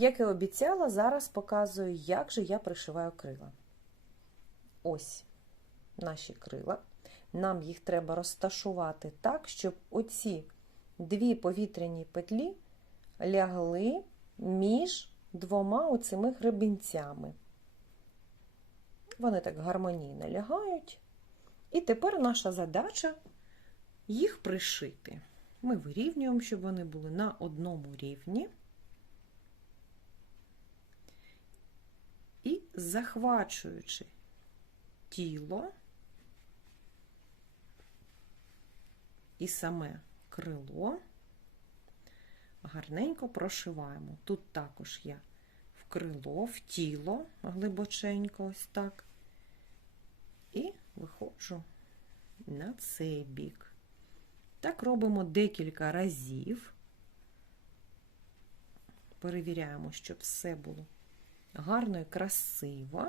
Як і обіцяла, зараз показую, як же я пришиваю крила. Ось наші крила. Нам їх треба розташувати так, щоб оці дві повітряні петлі лягли між двома оцими гребінцями. Вони так гармонійно лягають. І тепер наша задача їх пришити. Ми вирівнюємо, щоб вони були на одному рівні. І захвачуючи тіло і саме крило, гарненько прошиваємо. Тут також я в крило, в тіло глибоченько, ось так. І виходжу на цей бік. Так робимо декілька разів. Перевіряємо, щоб все було гарно і красиво.